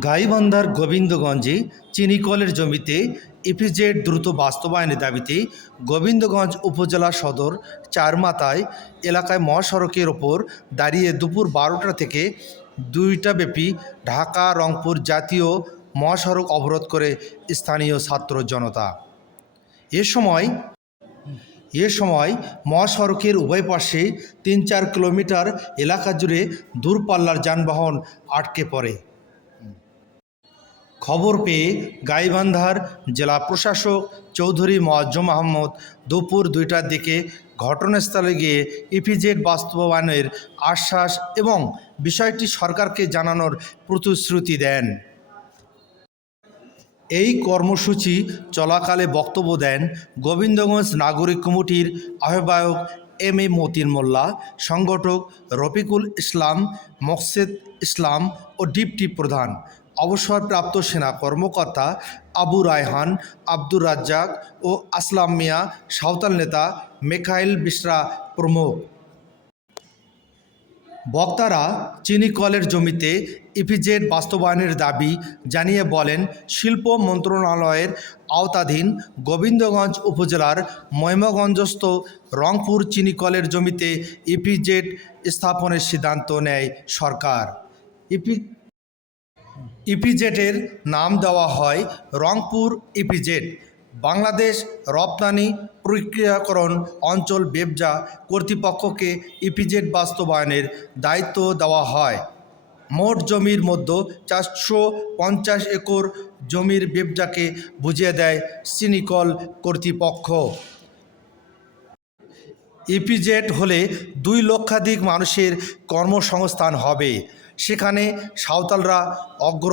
গাইবান্ধার গোবিন্দগঞ্জে চিনিকলের জমিতে ইপিজেড দ্রুত বাস্তবায়নের দাবিতে গোবিন্দগঞ্জ উপজেলা সদর চারমাতায় এলাকায় মহাসড়কের ওপর দাঁড়িয়ে দুপুর বারোটা থেকে দুইটা ব্যাপী ঢাকা, রংপুর জাতীয় মহাসড়ক অবরোধ করে স্থানীয় ছাত্র জনতা। এ সময় এ সময় মহাসড়কের উভয় পাশে তিন চার কিলোমিটার এলাকা জুড়ে দূরপাল্লার যানবাহন আটকে পড়ে। খবর পেয়ে গাইবান্ধার জেলা প্রশাসক চৌধুরী মোয়াজ্জম আহমদ দুপুর দুইটার দিকে ঘটনাস্থলে গিয়ে ইপিজেড বাস্তবায়নের আশ্বাস এবং বিষয়টি সরকারকে জানানোর প্রতিশ্রুতি দেন। এই কর্মসূচি চলাকালে বক্তব্য দেন গোবিন্দগঞ্জ নাগরিক কমিটির আহ্বায়ক এম এ মতিন মোল্লা, সংগঠক রফিকুল ইসলাম, মকসেদ ইসলাম ও ডিপটি প্রধান। অবসরপ্রাপ্ত সেনা কর্মকর্তা আবু রায়হান, আব্দুর রাজ্জাক ও আসলাম মিয়া সাঁওতাল নেতা মেখাইল বিশরা প্রমুখ। বক্তারা চিনি কলের জমিতে ইপিজেড বাস্তবায়নের দাবি জানিয়ে বলেন, শিল্প মন্ত্রণালয়ের আওতাধীন গোবিন্দগঞ্জ উপজেলার ময়মগঞ্জস্থ রংপুর চিনি কলের জমিতে ইপিজেড স্থাপনের সিদ্ধান্ত নেয় সরকার। ইপি ইপিজেটের নাম দেওয়া হয় রংপুর ইপিজেট বাংলাদেশ রপ্তানি প্রক্রিয়াকরণ অঞ্চল বেবজা কর্তৃপক্ষকে ইপিজেট বাস্তবায়নের দায়িত্ব দেওয়া হয়। মোট জমির মধ্যে চারশো পঞ্চাশ একর জমির বেবজাকে বুঝিয়ে দেয় সিনিকল কর্তৃপক্ষ। ইপিজেট হলে দুই লক্ষাধিক মানুষের কর্মসংস্থান হবে। সেখানে সাঁওতালরা অগ্র